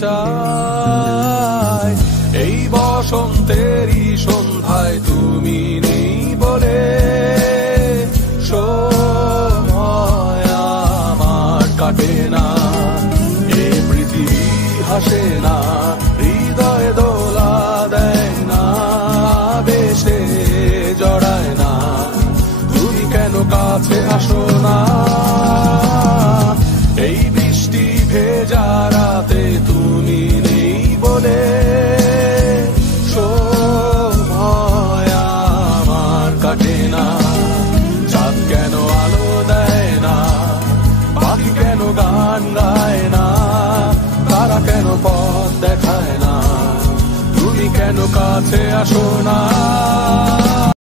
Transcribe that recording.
চাই। এই বসন্তেরই সন্ধ্যায় তুমি নেই বলে সময় আমার কাটে না, এ পৃথিবী হাসে না, হৃদয় দোলা দেয় না, বেশে জড়ায় না, তুমি কেন কাছে আসো না। এই বৃষ্টি ভেজা রাতে তুমি নেই বলে সময় আমার কাটে না। চাঁদ কেন আলো দেয় না, পাখি কেন গান গায় না, তারা কেন পথ দেখায় না, তুমি কেন কাছে আসো না।